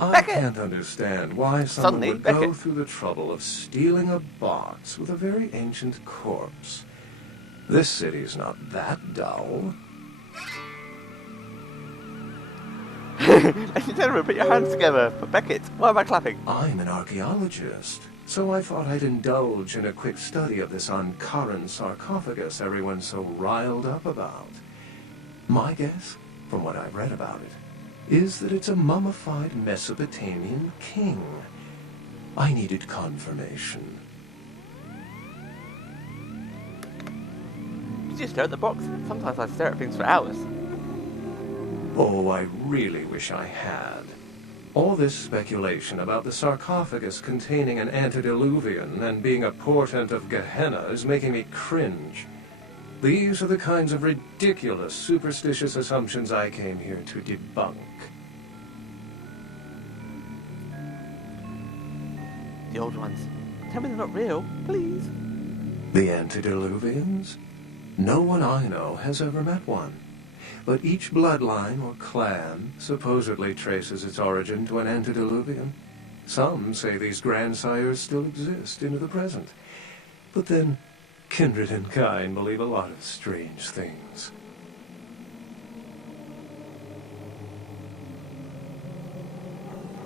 I can't understand why someone Suddenly, would go Beckett. through the trouble of stealing a box with a very ancient corpse. This city's not that dull. Ladies and gentlemen, put your hands together for Beckett. Why am I clapping? I'm an archaeologist, so I thought I'd indulge in a quick study of this uncurrent sarcophagus everyone's so riled up about. My guess, from what I've read about it, is that it's a mummified Mesopotamian king. I needed confirmation. You just stare at the box. Sometimes I stare at things for hours. Oh, I really wish I had. All this speculation about the sarcophagus containing an antediluvian and being a portent of Gehenna is making me cringe. These are the kinds of ridiculous, superstitious assumptions I came here to debunk. The old ones. Tell me they're not real, please. The antediluvians? No one I know has ever met one. But each bloodline or clan supposedly traces its origin to an antediluvian. Some say these grandsires still exist into the present. But then, kindred and kind believe a lot of strange things.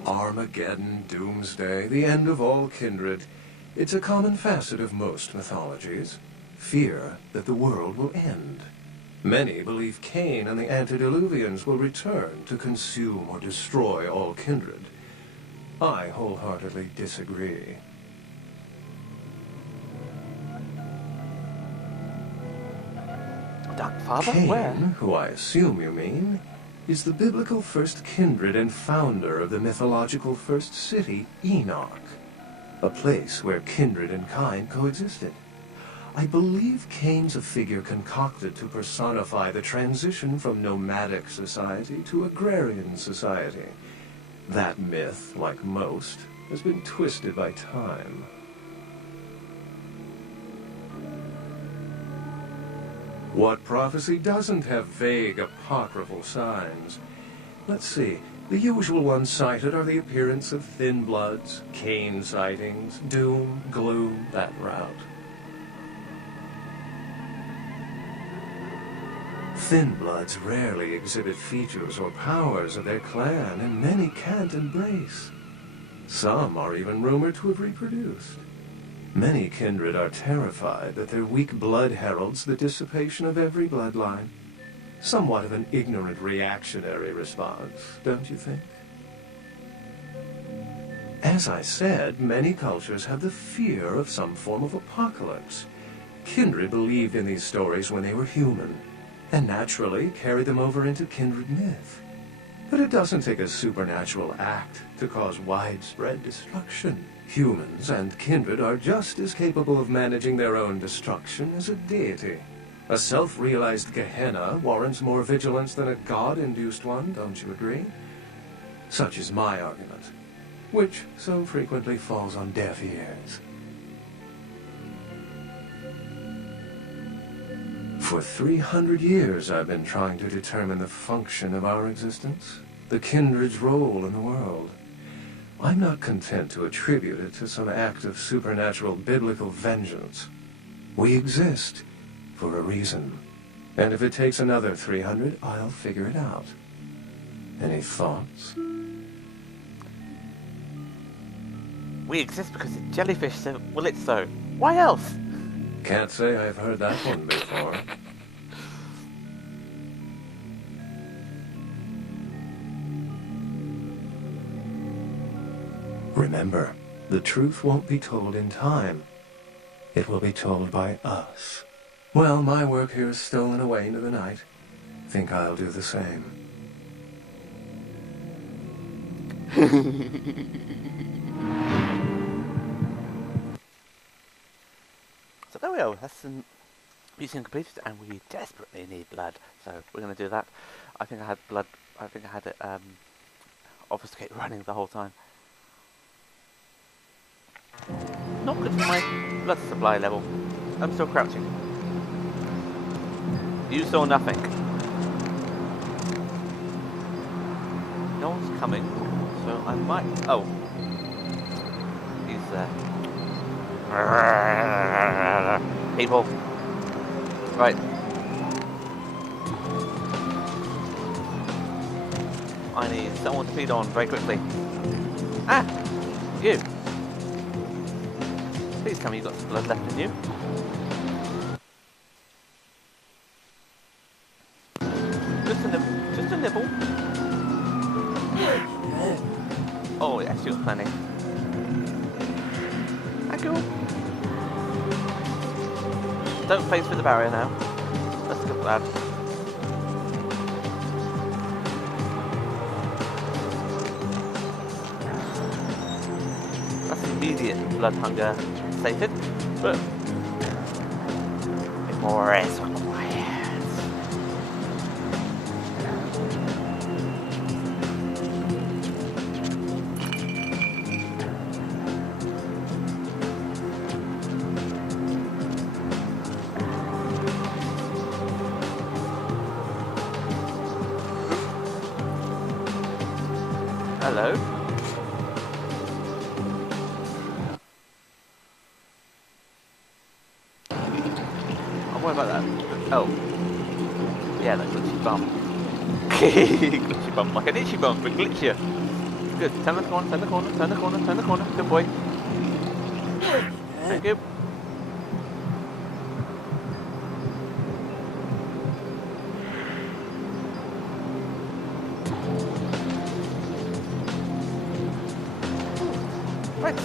Armageddon, doomsday, the end of all kindred. It's a common facet of most mythologies. Fear that the world will end. Many believe Cain and the antediluvians will return to consume or destroy all kindred. I wholeheartedly disagree. Dark Father? Cain, Where? who I assume you mean, is the biblical first kindred and founder of the mythological first city, Enoch, a place where kindred and kind coexisted. I believe Cain's a figure concocted to personify the transition from nomadic society to agrarian society. That myth, like most, has been twisted by time. What prophecy doesn't have vague apocryphal signs? Let's see. The usual ones cited are the appearance of thin bloods, Cain sightings, doom, gloom, that route. Thin bloods rarely exhibit features or powers of their clan, and many can't embrace. Some are even rumored to have reproduced. Many kindred are terrified that their weak blood heralds the dissipation of every bloodline. Somewhat of an ignorant reactionary response, don't you think? As I said, many cultures have the fear of some form of apocalypse. Kindred believed in these stories when they were human, and naturally carried them over into kindred myth. But it doesn't take a supernatural act to cause widespread destruction. Humans and kindred are just as capable of managing their own destruction as a deity. A self-realized Gehenna warrants more vigilance than a god-induced one, don't you agree? Such is my argument, which so frequently falls on deaf ears. For 300 years I've been trying to determine the function of our existence, the kindred's role in the world. I'm not content to attribute it to some act of supernatural biblical vengeance. We exist for a reason, and if it takes another 300, I'll figure it out. Any thoughts? We exist because the jellyfish said, well, it's so. Why else? Can't say I've heard that one before. Remember, the truth won't be told in time. It will be told by us. Well, my work here is stolen away into the night. Think I'll do the same. So there we go. That's some mission completed, and we desperately need blood. So we're going to do that. I think I had blood. I think I had it obfuscate running the whole time. Not good for my blood supply level. I'm still crouching. You saw nothing. No one's coming, so So I might... Oh. He's there. People. Right. I need someone to feed on very quickly. Ah! You! Please tell me you've got some blood left in you. Just a nibble. Just a nibble. Oh, yes, you're plenty. Thank you. Don't face through the barrier now. That's good, lad. That's immediate blood hunger sated, but a bit more is required. Hello? I'll worry about that. Oh. Yeah, that glitchy bum. Glitchy bum, like an itchy bum, but glitchier. Good. Turn the corner, turn the corner, turn the corner, turn the corner. Good boy. Thank you. Right.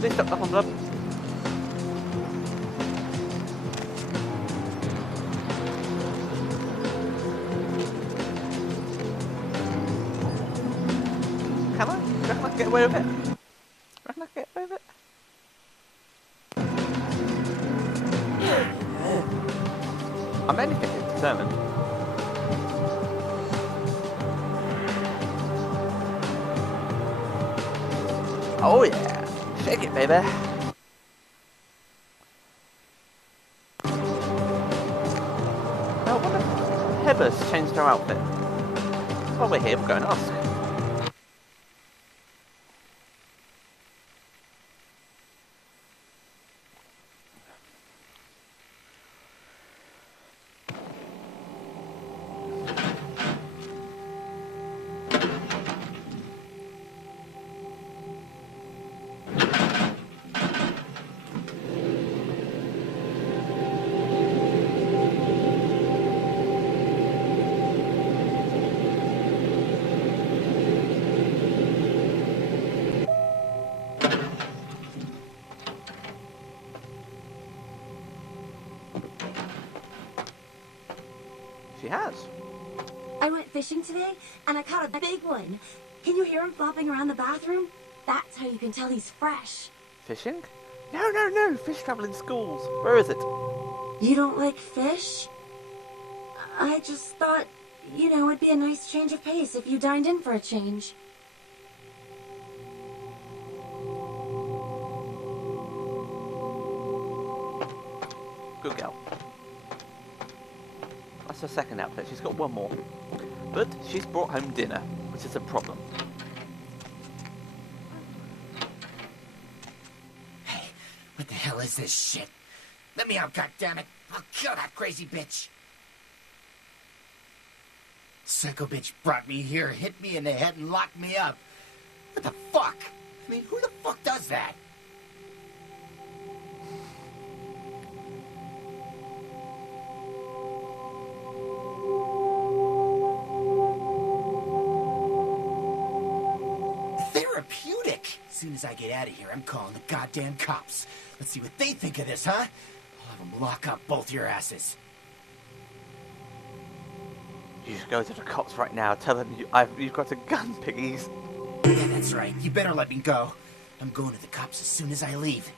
Please stop that one, blood. Can I? Do you reckon I can get away with it? Do you reckon I can get away with it? I'm anything determined. Oh yeah, shake it, baby. Now, I wonder if Heather's changed her outfit. While we're here, we'll go and ask. She has. I went fishing today, and I caught a big one. Can you hear him flopping around the bathroom? That's how you can tell he's fresh. Fishing? No. Fish travel in schools. Where is it? You don't like fish? I just thought, it'd be a nice change of pace if you dined in for a change. Good girl. That's her second outfit. She's got one more. But she's brought home dinner, which is a problem. Hey, what the hell is this shit? Let me out, goddammit! I'll kill that crazy bitch! Psycho bitch brought me here, hit me in the head, and locked me up. What the fuck? I mean, who the fuck does that? Therapeutic! As soon as I get out of here, I'm calling the goddamn cops. Let's see what they think of this, huh? I'll have them lock up both your asses. You should go to the cops right now. Tell them you've got a gun, piggies. Yeah, that's right. You better let me go. I'm going to the cops as soon as I leave.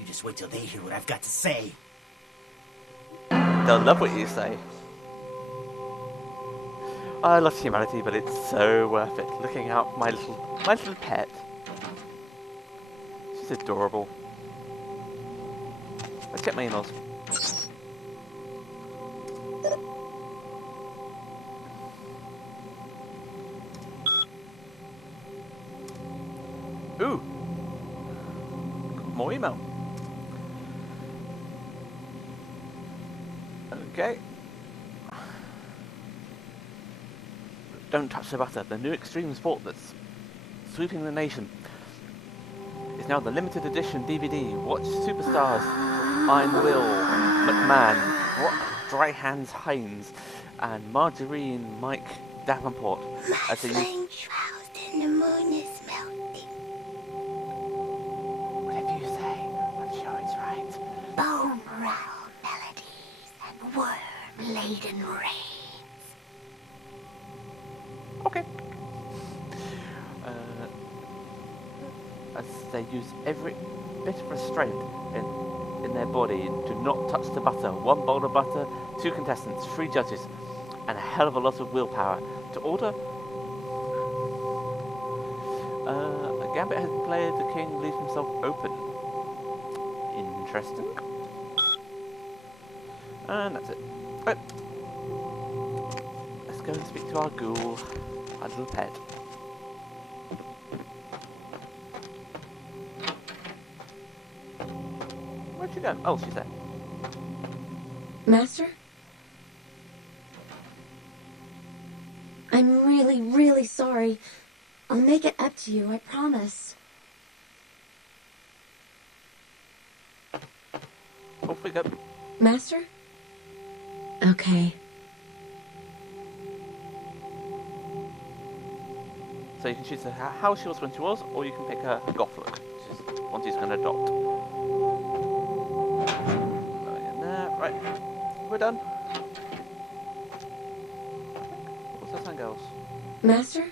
You just wait till they hear what I've got to say. They'll love what you say. I love humanity, but it's so worth it. Looking out for my little pet. She's adorable. Let's check my emails. Ooh. More email. Okay. Don't touch the butter. The new extreme sport that's sweeping the nation is now the limited edition DVD. Watch superstars Iron Will, McMahon, Dry Hands Hines, and Marjorie and Mike Davenport as they use... flame shrouded in the moon is melting. Whatever you say, I'm sure it's right. Bone round melodies and worm-laden rains. Okay. As they use every bit of restraint in their body to not touch the butter. 1 bowl of butter, 2 contestants, 3 judges, and a hell of a lot of willpower to order. A gambit has been played. The king leaves himself open. Interesting. And that's it. Right. Let's go and speak to our ghoul, our little pet. Where'd she go? Oh, she's there. Master? I'm really, really sorry. I'll make it up to you, I promise. Off we go. Master? Okay. So you can choose how she was when she was, or you can pick her goth look, which is one she's going to adopt. Right, we're done. What's that sound, girls? Master?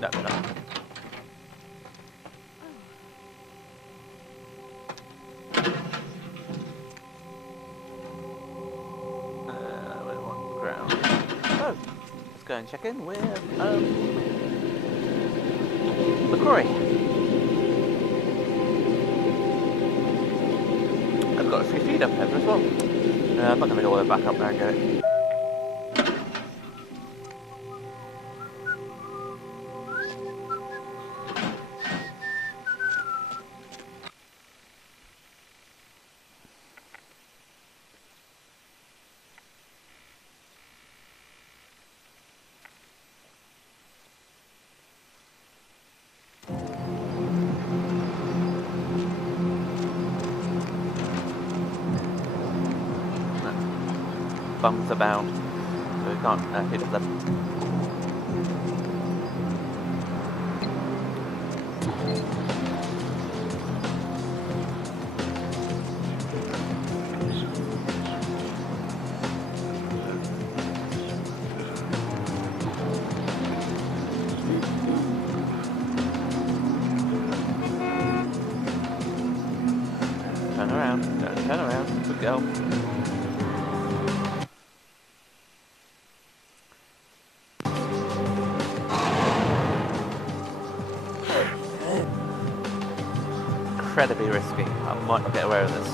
No, no. We want ground. Oh, let's go and check in with McCrory. I've got a free feed up there as well. I'm not going to go all the way back up there and get it. Bums abound, so we can't hit them. Turn around, good girl. Incredibly risky. I might not get away with this.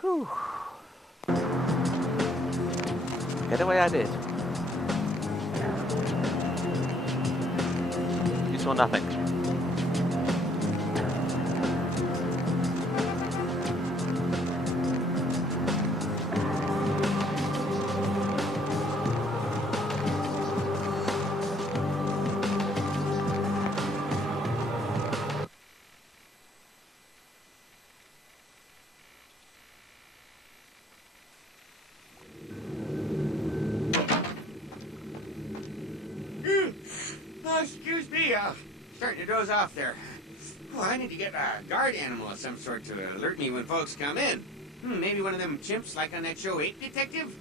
Whew. Get away I did. You saw nothing. Excuse me, starting to doze off there. Oh, I need to get a guard animal of some sort to alert me when folks come in. Maybe one of them chimps like on that show 8 Detective?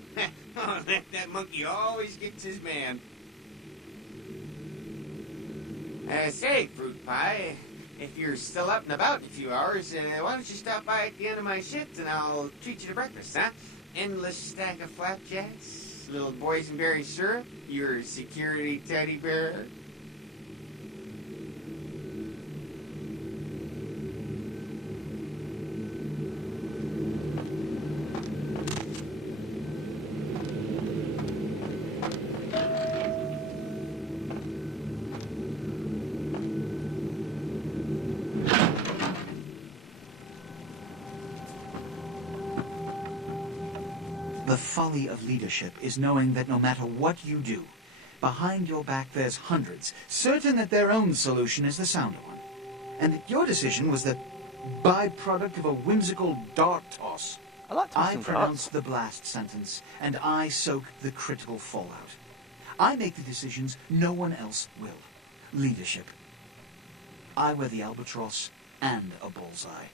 Oh, that monkey always gets his man. Say, Fruit Pie, if you're still up and about in a few hours, why don't you stop by at the end of my shift and I'll treat you to breakfast, huh? Endless stack of flapjacks, little boysenberry syrup, your security teddy bear. The folly of leadership is knowing that no matter what you do, behind your back there's hundreds, certain that their own solution is the sounder one. And that your decision was the byproduct of a whimsical dart toss. I pronounce the blast sentence, and I soak the critical fallout. I make the decisions no one else will. Leadership. I wear the albatross and a bullseye.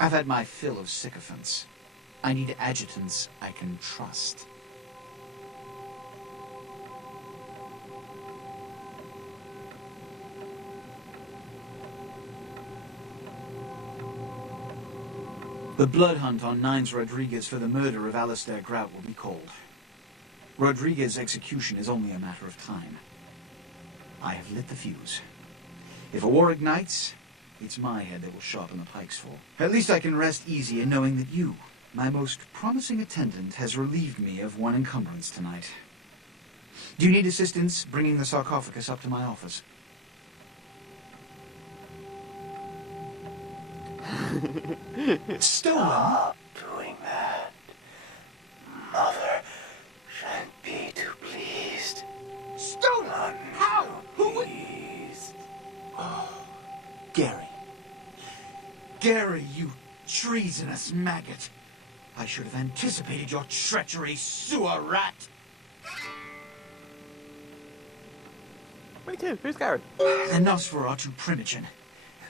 I've had my fill of sycophants. I need adjutants I can trust. The blood hunt on Nines Rodriguez for the murder of Alistair Grout will be called. Rodriguez's execution is only a matter of time. I have lit the fuse. If a war ignites, it's my head that will sharpen the pikes for. At least I can rest easy in knowing that you, my most promising attendant, has relieved me of one encumbrance tonight. Do you need assistance bringing the sarcophagus up to my office? Stolen? Stop doing that. Mother shouldn't be too pleased. Stolen? How? Who would... Oh, Gary. Gary, you treasonous maggot. I should have anticipated your treachery, sewer rat. Me too. Who's Gary? The Nosferatu Primogen.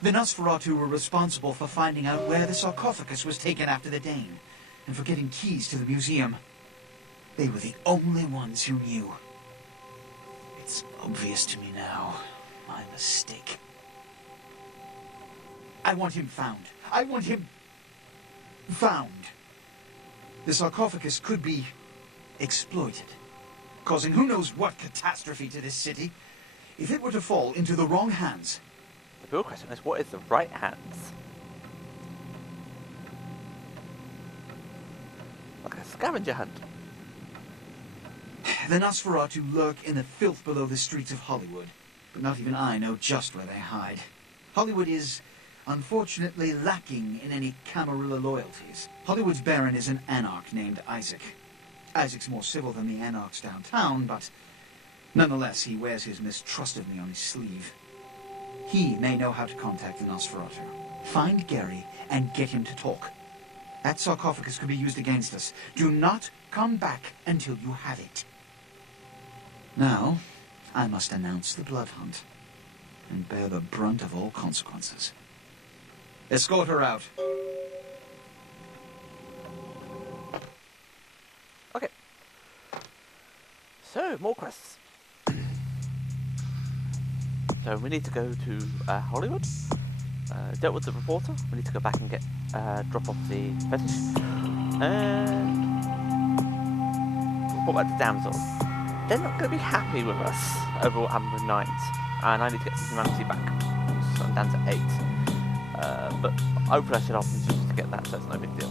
The Nosferatu were responsible for finding out where the sarcophagus was taken after the Dane, and for getting keys to the museum. They were the only ones who knew. It's obvious to me now. My mistake. I want him found. I want him... found. The sarcophagus could be exploited, causing who knows what catastrophe to this city. If it were to fall into the wrong hands... The real question is, what is the right hands? Like a scavenger hunt. The Nosferatu lurk in the filth below the streets of Hollywood, but not even I know just where they hide. Hollywood is, unfortunately, lacking in any Camarilla loyalties. Hollywood's baron is an anarch named Isaac. Isaac's more civil than the anarchs downtown, but nonetheless he wears his mistrust of me on his sleeve. He may know how to contact the Nosferatu. Find Gary and get him to talk. That sarcophagus could be used against us. Do not come back until you have it. Now, I must announce the blood hunt and bear the brunt of all consequences. Escort her out. Okay. So, more quests. So we need to go to Hollywood. Dealt with the reporter. We need to go back and get drop off the fetish. And report back to damsel. They're not going to be happy with us over what happened with Nines, and I need to get some humanity back. So I'm down to 8. But hopefully I should help them just to get that, so it's no big deal.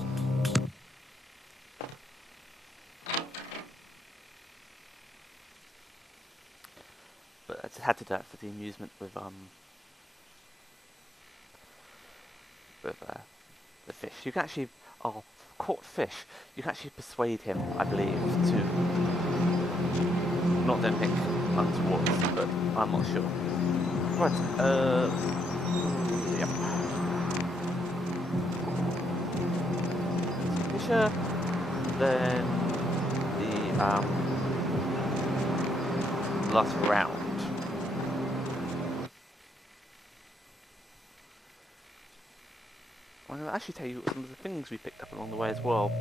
But I just had to do it for the amusement with the fish. You can actually, caught fish. You can actually persuade him, I believe, to not do anything untoward, but I'm not sure. Right, yep. Fisher, then the last round. I'm going to actually tell you some of the things we picked up along the way as well.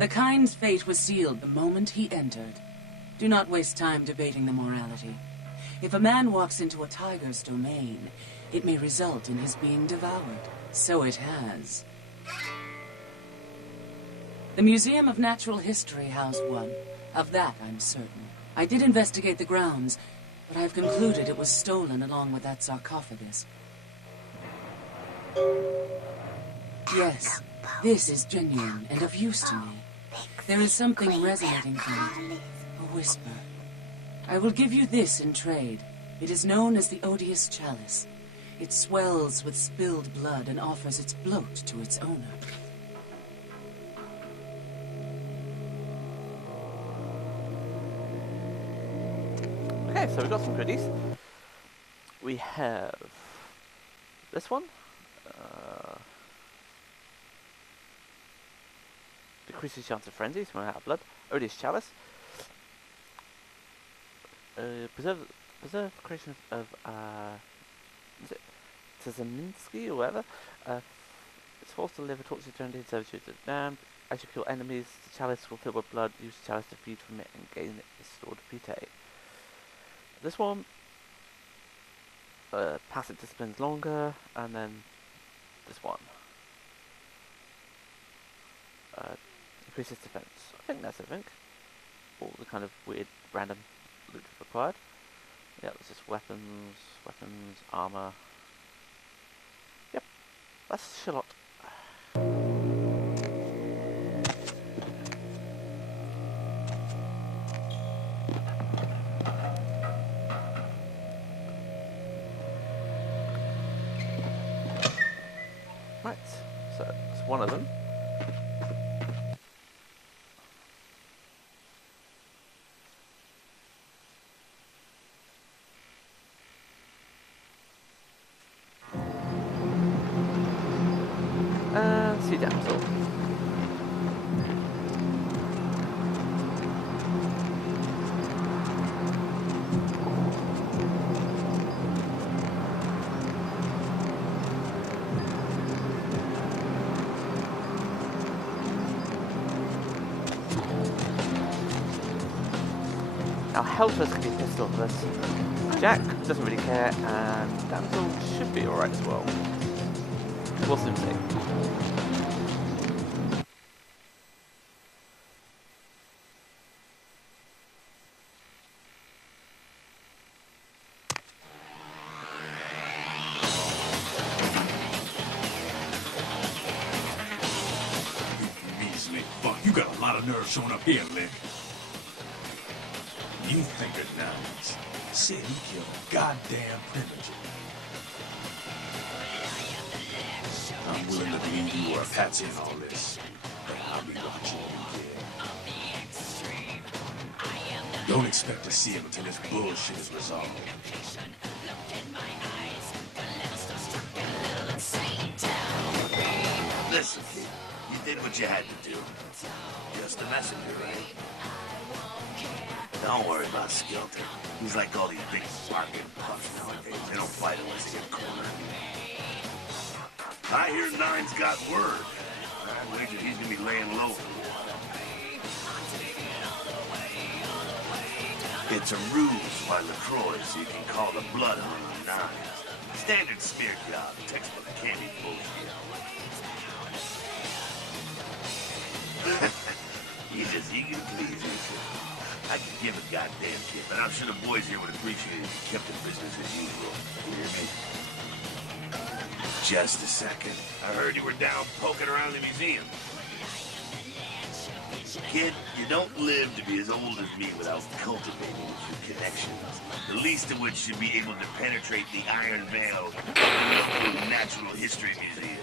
The kind's fate was sealed the moment he entered. Do not waste time debating the morality. If a man walks into a tiger's domain, it may result in his being devoured. So it has. The Museum of Natural History housed one. Of that, I'm certain. I did investigate the grounds, but I've concluded it was stolen along with that sarcophagus. Yes, this is genuine and of use to me. There is something resonating from it, a whisper. I will give you this in trade. It is known as the Odious Chalice. It swells with spilled blood and offers its bloat to its owner. Okay, so we've got some goodies. We have this one. Decreases chance of frenzy, so out of blood. Odious Chalice. Preserve creation of is it Tzaminski or whatever. It's forced to live a tortured eternity servitude to the damned. As you kill enemies, the chalice will fill with blood. Use the chalice to feed from it and gain its stored vitae. This one, passive disciplines longer, and then this one. Increases defense. I think that's everything. All the kind of weird random loot required. Yeah, there's just weapons, armor. Yep, that's a lot. Right, so that's one of them. Sea damsel. Now Helter's gonna be pissed off with this. Jack doesn't really care, and damsel should be alright as well. We'll soon see. You got a lot of nerve showing up here, Lick. You think it nice. Said he killed a goddamn primitive. I'm willing to believe you were a patsy in all this, but I'll be watching you, kid. Don't expect to see him until this bullshit is resolved. Listen, kid, you did what you had to do. Just a messenger, right? Don't worry about Skelter. He's like all these big barking puffs nowadays. They don't fight unless they get cornered. I hear Nine's got word. I wager he's gonna be laying low for a while. It's a ruse by LaCroix so you can call the blood on Nines. Standard smear job, textbook candy bullshit. You're just eager to please, ain't you? I could give a goddamn shit, but I'm sure the boys here would appreciate it if you kept the business as usual. You hear me? Just a second. I heard you were down poking around the museum. Kid, you don't live to be as old as me without cultivating a few connections. The least of which should be able to penetrate the Iron Veil of the Natural History Museum.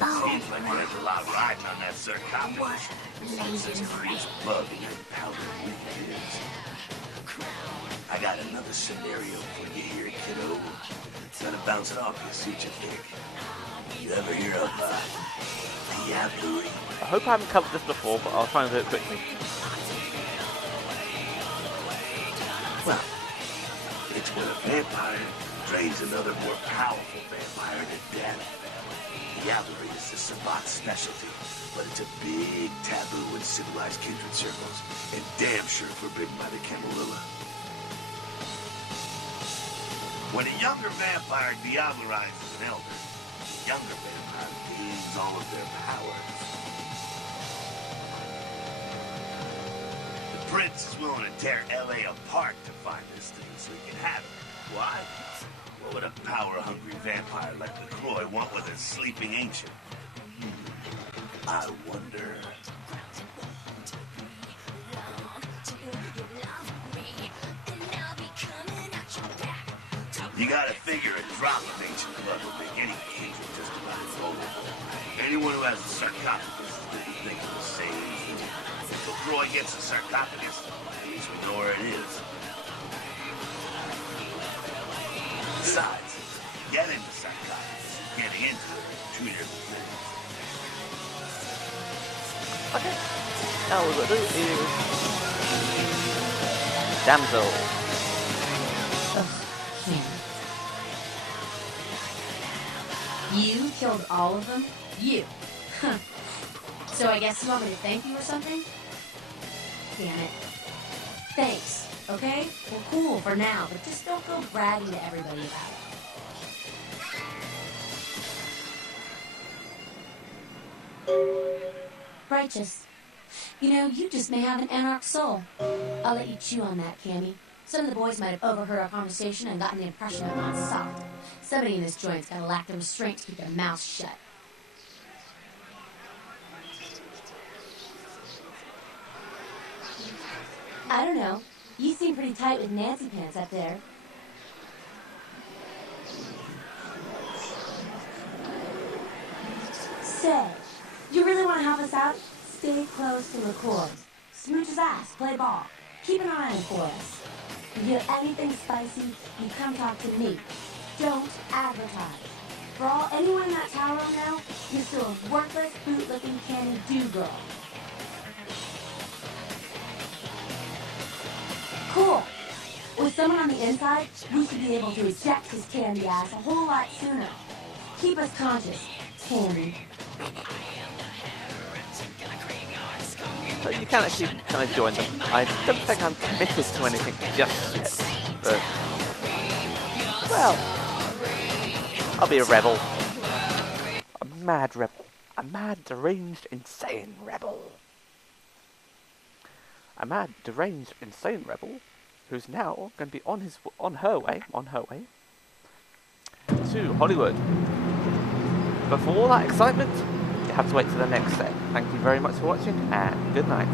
Seems like there's a lot riding on that sarcophagus. Such a fierce bug in your powder with is. I got another scenario for you here, kiddo. Gonna bounce it off you, see what you think. You ever hear of diablerie? I hope I haven't covered this before, but I'll try and do it quickly. Well, it's when a vampire drains another more powerful vampire to death. Diablerie is the Sabbat's specialty, but it's a big taboo in civilized kindred circles, and damn sure forbidden by the Camarilla. When a younger vampire diablerizes an elder, the younger vampire gains all of their powers. The Prince is willing to tear L.A. apart to find this thing so he can have it. Why? What would a power-hungry vampire like LaCroix want with a sleeping ancient? I wonder. You gotta figure a drop of ancient blood will make any kindred just about invulnerable. Anyone who has a sarcophagus is thinking the same thing. If LaCroix gets a sarcophagus, at least we know where it is. Besides, getting the sarcophagus and getting into it are two different things. Okay. Now we're gonna do is damsel. You killed all of them? You. Huh. So I guess you want me to thank you or something? Damn it. Thanks, okay? Well, cool for now, but just don't go bragging to everybody about it. Righteous. You know, you just may have an anarch soul. I'll let you chew on that, Cammy. Some of the boys might have overheard our conversation and gotten the impression of not soft. Somebody in this joint's gotta lack the restraint to keep their mouths shut. I don't know. You seem pretty tight with Nancy Pants up there. Say, you really want to help us out? Stay close to LaCroix. Smooch his ass, play ball. Keep an eye on for us. If you have anything spicy, you come talk to me. Don't advertise. For all anyone in that tower will know, you're still a worthless, bootlicking candy do-girl. Cool. With someone on the inside, we should be able to eject his candy ass a whole lot sooner. Keep us conscious, Candy. But you can actually kind of join them. I don't think I'm committed to anything just yet, but well, I'll be a rebel, a mad rebel, a mad, deranged, insane rebel, a mad, deranged, insane rebel who's now going to be on her way to Hollywood. But for all that excitement, you have to wait till the next set. Thank you very much for watching, and good night.